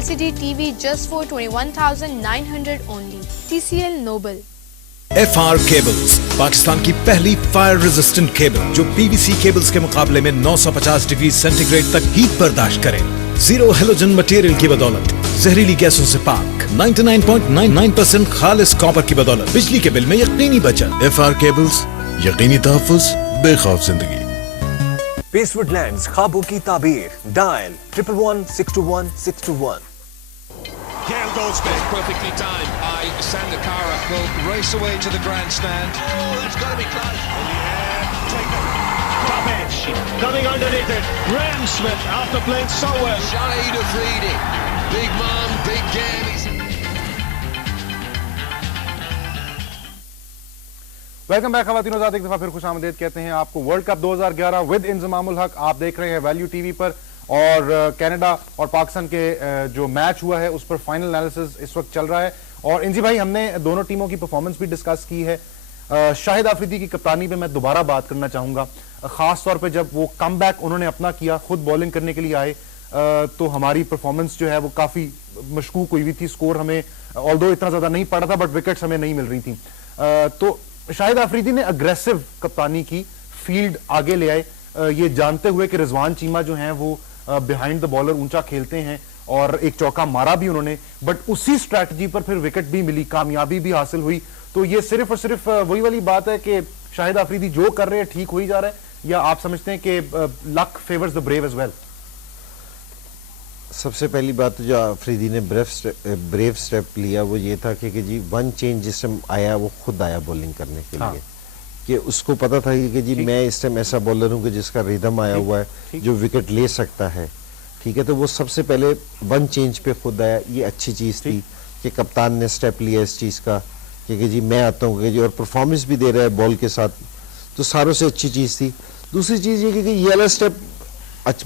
LCD TV just for 21,900 only. TCL Noble. FR Cables, Pakistan की पहली fire resistant cable जो PVC cables के मुकाबले में 950 डिग्री सेंटीग्रेड तक हीट बर्दाश्त करे। जीरो हेलोजन मटेरियल की बदौलत जहरीली गैसों से पाक, 99.99% खालिस कॉपर की बदौलत बिजली के बिल में यकीनी बचत। FR Cables, यकीनी तहफ़्फ़ुज़, बेखौफ जिंदगी। पेसवुड लैंड्स, ख्वाबों की ताबीर। Dial 111-621-621। Gail Goldsmith, perfectly timed by Sandacara, will race away to the grandstand. Oh, that's got to be close. In the air, take it. Top edge, coming underneath it. Graham Smith, after playing so well. Shahid Afridi, big man, big game. Welcome back खवातीन आजाद, एक दफा फिर खुश आमदीद कहते हैं आपको। वर्ल्ड कप 2011 विद इंजमामुल हक आप देख रहे हैं वैल्यू टीवी पर, और कनाडा और पाकिस्तान के जो मैच हुआ है उस पर फाइनल एनालिसिस इस वक्त चल रहा है। और इंजी भाई, हमने दोनों टीमों की परफॉर्मेंस भी डिस्कस की है। शाहिद आफरीदी की कप्तानी पे मैं दोबारा बात करना चाहूंगा, खास तौर पे जब वो कम बैक उन्होंने अपना किया, खुद बॉलिंग करने के लिए आए, तो हमारी परफॉर्मेंस जो है वो काफी मशकूक हुई थी। स्कोर हमें ऑल्दो इतना ज्यादा नहीं पड़ा था, बट विकेट्स हमें नहीं मिल रही थी। तो शाहिद आफरीदी ने अग्रेसिव कप्तानी की, फील्ड आगे ले आए, ये जानते हुए कि रिजवान चीमा जो हैं वो बिहाइंड द बॉलर ऊंचा खेलते हैं, और एक चौका मारा भी उन्होंने, बट उसी स्ट्रैटेजी पर फिर विकेट भी मिली, कामयाबी भी हासिल हुई। तो ये सिर्फ और सिर्फ वही वाली बात है कि शाहिद आफरीदी जो कर रहे हैं ठीक हो ही जा रहा है, या आप समझते हैं कि luck favours the brave as well? सबसे पहली बात जो आफरीदी ने ब्रेव स्टेप लिया वो ये था कि जी वन चेंज जिस टाइम आया वो खुद आया बॉलिंग करने के लिए, कि उसको पता था कि जी मैं इस टाइम ऐसा बॉलर हूं कि जिसका रिदम आया हुआ है जो विकेट ले सकता है। ठीक है, तो वो सबसे पहले वन चेंज पे खुद आया, ये अच्छी चीज थी कि कप्तान ने स्टेप लिया इस चीज का कि जी मैं आता हूँ कि जी, और परफॉर्मेंस भी दे रहा है बॉल के साथ, तो सारों से अच्छी चीज थी। दूसरी चीज ये कि ये वाला स्टेप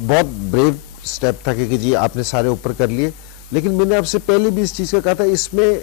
बहुत ब्रेव स्टेप था कि जी आपने सारे ऊपर कर लिए, लेकिन मैंने आपसे पहले भी इस चीज का कहा था, इसमें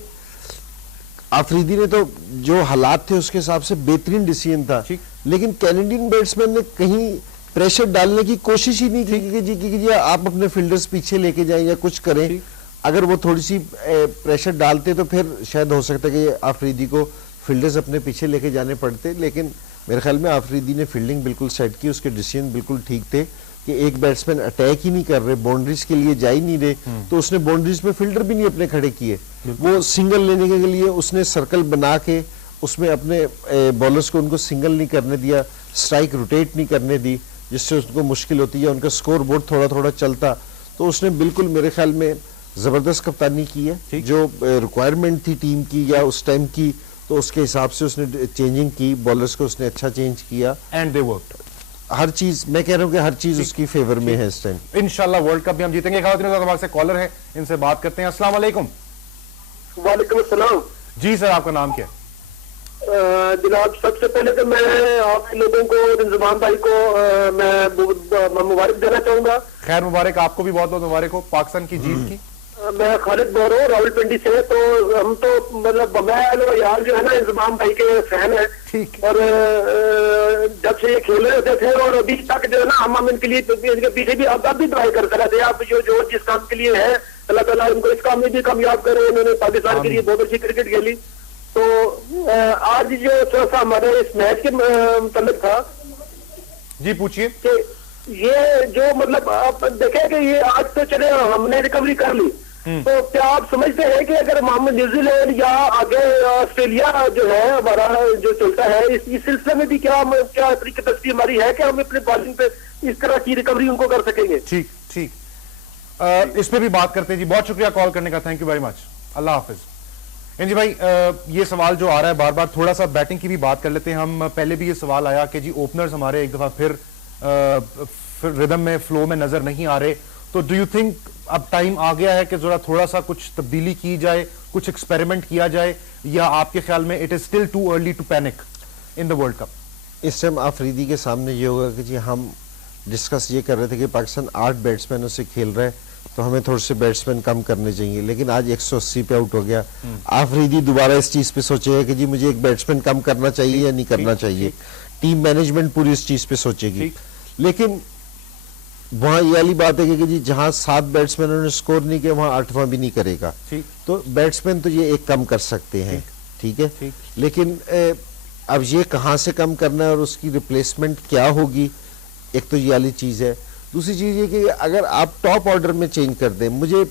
आफरीदी ने तो जो हालात थे उसके हिसाब से बेहतरीन डिसीजन था, लेकिन कैनेडियन बैट्समैन ने कहीं प्रेशर डालने की कोशिश ही नहीं की कि जी आप अपने फील्डर्स पीछे लेके जाएं या कुछ करें। अगर वो थोड़ी सी प्रेशर डालते तो फिर शायद हो सकता है कि आफरीदी को फील्डर्स अपने पीछे लेके जाने पड़ते, लेकिन मेरे ख्याल में आफरीदी ने फील्डिंग बिल्कुल सेट की, उसके डिसीजन बिल्कुल ठीक थे कि एक बैट्समैन अटैक ही नहीं कर रहे, बाउंड्रीज के लिए जा ही नहीं रहे, तो उसने बाउंड्रीज पे फील्डर भी नहीं अपने खड़े किए, वो सिंगल लेने के लिए उसने सर्कल बना के उसमें अपने बॉलर्स को उनको सिंगल नहीं करने दिया, स्ट्राइक रोटेट नहीं करने दी, जिससे उसको मुश्किल होती है, उनका स्कोर बोर्ड थोड़ा थोड़ा चलता। तो उसने बिल्कुल मेरे ख्याल में जबरदस्त कप्तानी की है, जो रिक्वायरमेंट थी टीम की या उस टाइम की, तो उसके हिसाब से उसने चेंजिंग की, बॉलर्स को उसने अच्छा चेंज किया, एंड दे वर्कड। हर चीज मैं कह रहा हूं कि हर चीज उसकी फेवर में है इस टाइम। इंशाल्लाह वर्ल्ड कप भी हम जीतेंगे। हमारे से कॉलर है, इनसे बात करते हैं। अस्सलाम वालेकुम। वालेकुम अस्सलाम। जी सर, आपका नाम क्या है? जनाब, सबसे पहले तो मैं आप लोगों को, इंजमाम भाई को मैं मुबारक देना चाहूंगा। खैर मुबारक, आपको भी बहुत बहुत मुबारक हो पाकिस्तान की जीत की। मैं खालिद बोल रहा हूँ रावलपिंडी से। तो हम तो मतलब मैं यार जो है ना इंजमाम भाई के फैन है, और जब से ये खेल रहे होते थे और अभी तक जो है ना हम इनके लिए इनके पीछे भी अब भी दुआई करते रहते हैं। आप जो जिस काम के लिए है, अल्लाह ताला उनको इस काम में भी कामयाब करे। उन्होंने पाकिस्तान के लिए बहुत अच्छी क्रिकेट खेली। तो आज जो थोड़ा सा हमारे इस मैच के मतलब था, जी पूछिए। कि ये जो मतलब आप देखें कि ये आज तो चले हमने रिकवरी कर ली, तो क्या आप समझते हैं कि अगर हम न्यूजीलैंड या आगे ऑस्ट्रेलिया जो है हमारा जो चलता है, इस सिलसिले में भी क्या तरीके हमारी है कि हम अपने बॉलिंग पे इस तरह की रिकवरी उनको कर सकेंगे? ठीक ठीक, इस पे भी बात करते हैं जी। बहुत शुक्रिया कॉल करने का, थैंक यू वेरी मच, अल्लाह हाफिज। जी भाई, ये सवाल जो आ रहा है बार बार, थोड़ा सा बैटिंग की भी बात कर लेते हैं हम। पहले भी ये सवाल आया कि जी ओपनर्स हमारे एक दफा फिर रिदम में, फ्लो में नजर नहीं आ रहे, तो डू यू थिंक अब टाइम आ गया है कि जरा थोड़ा सा कुछ तब्दीली की जाए, कुछ एक्सपेरिमेंट किया जाए, या आपके ख्याल में it is still too early to panic in the world cup? इस टाइम आफरीदी के सामने ये होगा कि जी हम डिस्कस ये कर रहे थे कि पाकिस्तान 8 बैट्समैनों से खेल रहा है, तो हमें थोड़े से बैट्समैन कम करने चाहिए, लेकिन आज 180 पे आउट हो गया। आफरीदी दोबारा इस चीज पे सोचेगा कि जी मुझे एक बैट्समैन कम करना चाहिए या नहीं करना चाहिए। टीम मैनेजमेंट पूरी इस चीज पे सोचेगी, लेकिन वहां ये वाली बात है कि जी जहां 7 बैट्समैनों ने स्कोर नहीं किया वहां 8वां भी नहीं करेगा, तो बैट्समैन तो ये एक कम कर सकते हैं, ठीक है, लेकिन अब ये कहां से कम करना है और उसकी रिप्लेसमेंट क्या होगी, एक तो ये वाली चीज है। दूसरी चीज ये कि अगर आप टॉप ऑर्डर में चेंज कर दें, मुझे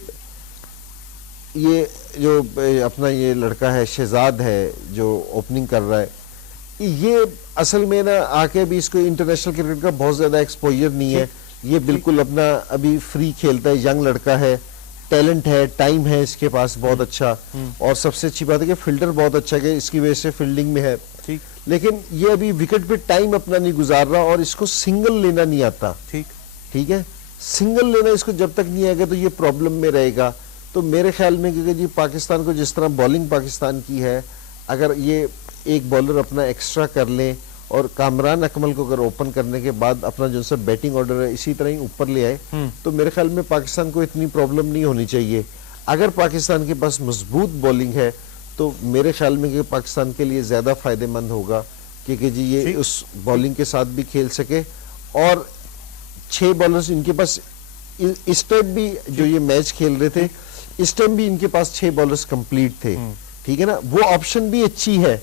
ये जो अपना ये लड़का है शहजाद है जो ओपनिंग कर रहा है, ये असल में ना आके भी इसको इंटरनेशनल क्रिकेट का बहुत ज्यादा एक्सपोजर नहीं है, ये बिल्कुल अपना अभी फ्री खेलता है, यंग लड़का है, टैलेंट है, टाइम है इसके पास बहुत अच्छा, और सबसे अच्छी बात है कि फील्डर बहुत अच्छा है, इसकी वजह से फील्डिंग में है, लेकिन ये अभी विकेट पे टाइम अपना नहीं गुजार रहा और इसको सिंगल लेना नहीं आता, ठीक है, सिंगल लेना इसको जब तक नहीं आएगा तो ये प्रॉब्लम में रहेगा। तो मेरे ख्याल में क्योंकि जी पाकिस्तान को जिस तरह बॉलिंग पाकिस्तान की है, अगर ये एक बॉलर अपना एक्स्ट्रा कर ले और कामरान अकमल को अगर ओपन करने के बाद अपना जो सा बैटिंग ऑर्डर है इसी तरह ही ऊपर ले आए, तो मेरे ख्याल में पाकिस्तान को इतनी प्रॉब्लम नहीं होनी चाहिए। अगर पाकिस्तान के पास मजबूत बॉलिंग है तो मेरे ख्याल में कि पाकिस्तान के लिए ज्यादा फायदेमंद होगा कि जी ये उस बॉलिंग के साथ भी खेल सके, और 6 बॉलर्स इनके पास इस टाइम भी जो ये मैच खेल रहे थे इस टाइम भी इनके पास 6 बॉलर्स कंप्लीट थे, ठीक है ना, वो ऑप्शन भी अच्छी है,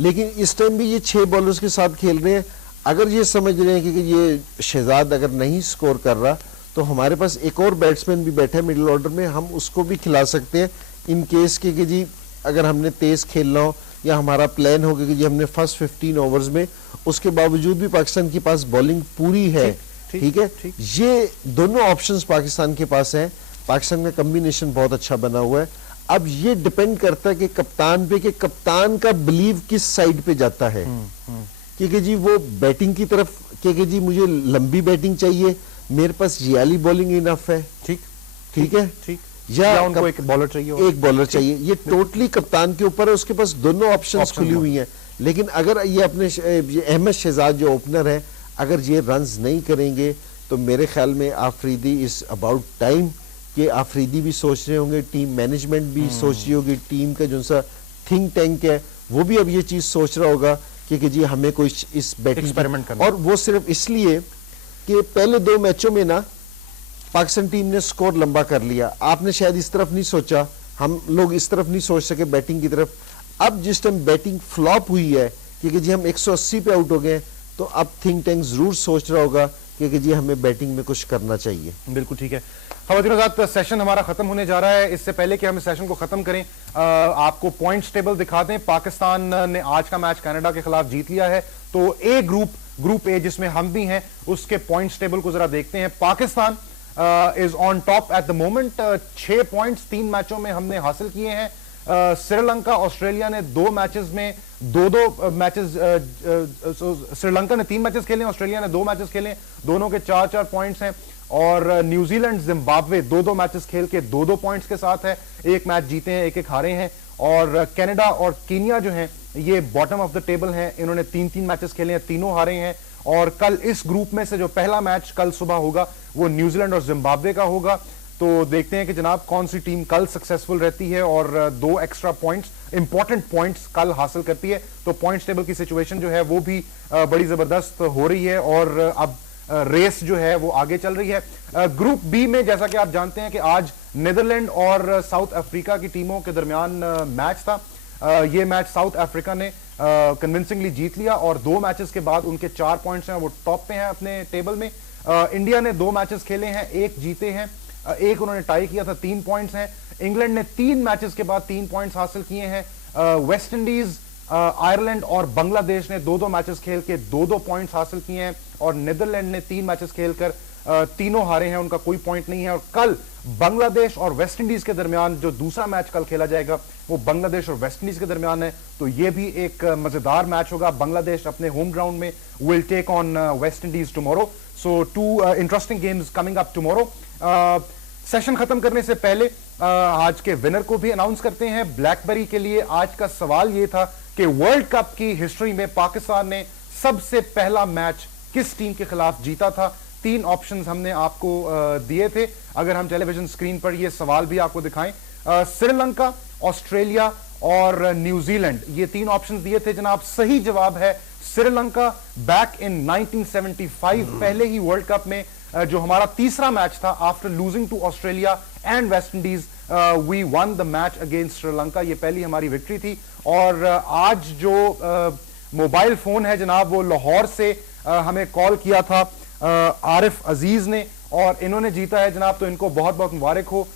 लेकिन इस टाइम भी ये 6 बॉलर्स के साथ खेल रहे हैं। अगर ये समझ रहे हैं कि ये शहजाद अगर नहीं स्कोर कर रहा तो हमारे पास एक और बैट्समैन भी बैठा है मिडिल ऑर्डर में, हम उसको भी खिला सकते हैं इन केस के कि जी अगर हमने तेज खेलना हो या हमारा प्लान हो कि जी हमने फर्स्ट 15 ओवर्स में, उसके बावजूद भी पाकिस्तान के पास बॉलिंग पूरी है, ठीक है, ये दोनों ऑप्शंस पाकिस्तान के पास है। पाकिस्तान का कॉम्बिनेशन बहुत अच्छा बना हुआ है। अब ये डिपेंड करता है कि कप्तान पे, कि कप्तान का बिलीव किस साइड पे जाता है, क्योंकि जी वो बैटिंग की तरफ, क्योंकि जी मुझे लंबी बैटिंग चाहिए, मेरे पास जियाली बॉलिंग इनफ है, ठीक है, या उनको एक बॉलर चाहिए, ये टोटली कप्तान के ऊपर है, उसके पास दोनों ऑप्शंस खुली हुई हैं। लेकिन अगर ये अपने अहमद शहजाद जो ओपनर है, अगर ये रन्स नहीं करेंगे तो मेरे ख्याल में आफरीदी इज अबाउट टाइम कि आफरीदी भी सोच रहे होंगे, टीम मैनेजमेंट भी सोच रही होगी, टीम का जो सा थिंक टैंक है वो भी अब ये चीज सोच रहा होगा कि जी हमें कोई इस बैटिंग एक्सपेरिमेंट करना, और वो सिर्फ इसलिए कि पहले 2 मैचों में ना पाकिस्तान टीम ने स्कोर लंबा कर लिया, आपने शायद इस तरफ नहीं सोचा, हम लोग इस तरफ नहीं सोच सके बैटिंग की तरफ। अब जिस टाइम बैटिंग फ्लॉप हुई है कि जी हम 180 पे आउट हो गए, तो अब थिंक टैंक जरूर सोच रहा होगा कि जी हमें बैटिंग में कुछ करना चाहिए। बिल्कुल ठीक है। ख़वातीन हज़रात, सेशन हमारा खत्म होने जा रहा है। इससे पहले कि हम इस सेशन को खत्म करें, आपको पॉइंट्स टेबल दिखा दें। पाकिस्तान ने आज का मैच कनाडा के खिलाफ जीत लिया है, तो ग्रुप ए जिसमें हम भी हैं, उसके पॉइंट्स टेबल को जरा देखते हैं। Pakistan is on top at the moment, 6 points 3 मैचों में हमने हासिल किए हैं। श्रीलंका ऑस्ट्रेलिया ने 2 मैचेस में 2-2 मैचेस, श्रीलंका ने 3 मैचेस खेले, ऑस्ट्रेलिया ने 2 मैचेस खेले, दोनों के 4-4 पॉइंट्स हैं। और न्यूजीलैंड जिम्बाब्वे 2-2 मैचेस खेल के 2-2 पॉइंट्स के साथ है, 1 मैच जीते हैं, 1-1 हारे हैं। और कनाडा और कीनिया जो हैं ये बॉटम ऑफ द टेबल हैं, इन्होंने 3-3 मैचेस खेले हैं, तीनों हारे हैं। और कल इस ग्रुप में से जो पहला मैच कल सुबह होगा वो न्यूजीलैंड और जिम्बाब्वे का होगा। तो देखते हैं कि जनाब कौन सी टीम कल सक्सेसफुल रहती है और 2 एक्स्ट्रा पॉइंट्स, इंपॉर्टेंट पॉइंट्स कल हासिल करती है। तो पॉइंट्स टेबल की सिचुएशन जो है वो भी बड़ी जबरदस्त हो रही है और अब रेस जो है वो आगे चल रही है। ग्रुप बी में जैसा कि आप जानते हैं कि आज नीदरलैंड और साउथ अफ्रीका की टीमों के दरमियान मैच था। ये मैच साउथ अफ्रीका ने कन्विंसिंगली जीत लिया और 2 मैचेस के बाद उनके 4 पॉइंट्स हैं, वो टॉप पे हैं अपने टेबल में। इंडिया ने 2 मैचेस खेले हैं, 1 जीते हैं, 1 उन्होंने टाई किया था, 3 पॉइंट्स हैं। इंग्लैंड ने 3 मैचेस के बाद 3 पॉइंट्स हासिल किए हैं। वेस्ट इंडीज, आयरलैंड और बांग्लादेश ने 2-2 मैचेस खेल के 2-2 पॉइंट्स हासिल किए हैं और नीदरलैंड ने 3 मैचेस खेलकर तीनों हारे हैं, उनका कोई पॉइंट नहीं है। और कल बांग्लादेश और वेस्ट इंडीज के दरमियान जो दूसरा मैच कल खेला जाएगा वो बांग्लादेश और वेस्ट इंडीज के दरमियान है, तो ये भी एक मजेदार मैच होगा। बांग्लादेश अपने होम ग्राउंड में will take on West Indies tomorrow, so 2 interesting games coming up tomorrow. Session खत्म करने से पहले आज के विनर को भी अनाउंस करते हैं। ब्लैकबेरी के लिए आज का सवाल यह था कि वर्ल्ड कप की हिस्ट्री में पाकिस्तान ने सबसे पहला मैच किस टीम के खिलाफ जीता था। 3 ऑप्शंस हमने आपको दिए थे, अगर हम टेलीविजन स्क्रीन पर ये सवाल भी आपको दिखाएं। श्रीलंका, ऑस्ट्रेलिया और न्यूजीलैंड, ये 3 ऑप्शंस दिए थे जनाब। सही जवाब है श्रीलंका। बैक इन 1975 पहले ही वर्ल्ड कप में जो हमारा तीसरा मैच था after losing to Australia and West Indies, we won the match against Sri Lanka. ये पहली हमारी विक्ट्री थी। और आज जो मोबाइल फोन है जनाब, वो लाहौर से हमें कॉल किया था आरिफ अजीज ने, और इन्होंने जीता है जनाब, तो इनको बहुत बहुत मुबारक हो।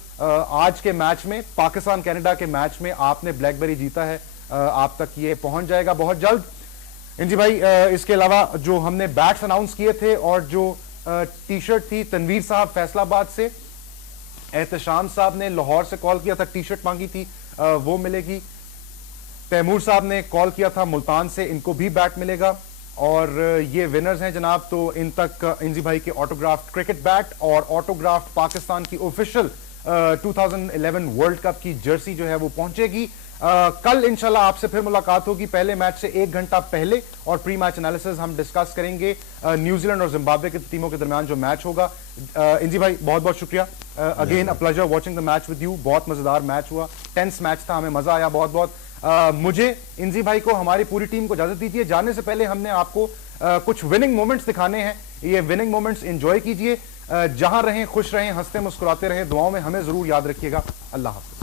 आज के मैच में, पाकिस्तान कनाडा के मैच में आपने ब्लैकबेरी जीता है, आप तक ये पहुंच जाएगा बहुत जल्द। इंजी भाई, इसके अलावा जो हमने बैट्स अनाउंस किए थे और जो टी शर्ट थी, तनवीर साहब फैसलाबाद से, एहतशाम साहब ने लाहौर से कॉल किया था, टी शर्ट मांगी थी, वो मिलेगी। तैमूर साहब ने कॉल किया था मुल्तान से, इनको भी बैट मिलेगा। और ये विनर्स हैं जनाब, तो इन तक इंजी भाई के ऑटोग्राफ्ट क्रिकेट बैट और ऑटोग्राफ्ट पाकिस्तान की ऑफिशियल 2011 वर्ल्ड कप की जर्सी जो है वो पहुंचेगी। कल इंशाल्लाह आपसे फिर मुलाकात होगी, पहले मैच से 1 घंटा पहले, और प्री मैच एनालिसिस हम डिस्कस करेंगे न्यूजीलैंड और जिम्बाब्वे की टीमों के दरमियान जो मैच होगा। इंजी भाई बहुत बहुत शुक्रिया, again a pleasure watching the match with you. बहुत मजेदार मैच हुआ, टेंस मैच था, हमें मजा आया बहुत बहुत। मुझे, इंजी भाई को, हमारी पूरी टीम को इजाजत दीजिए। जाने से पहले हमने आपको कुछ विनिंग मोमेंट्स दिखाने हैं, ये विनिंग मोमेंट्स एंजॉय कीजिए। जहां रहें खुश रहें, हंसते मुस्कुराते रहें, दुआओं में हमें जरूर याद रखिएगा। अल्लाह हाफ़िज़।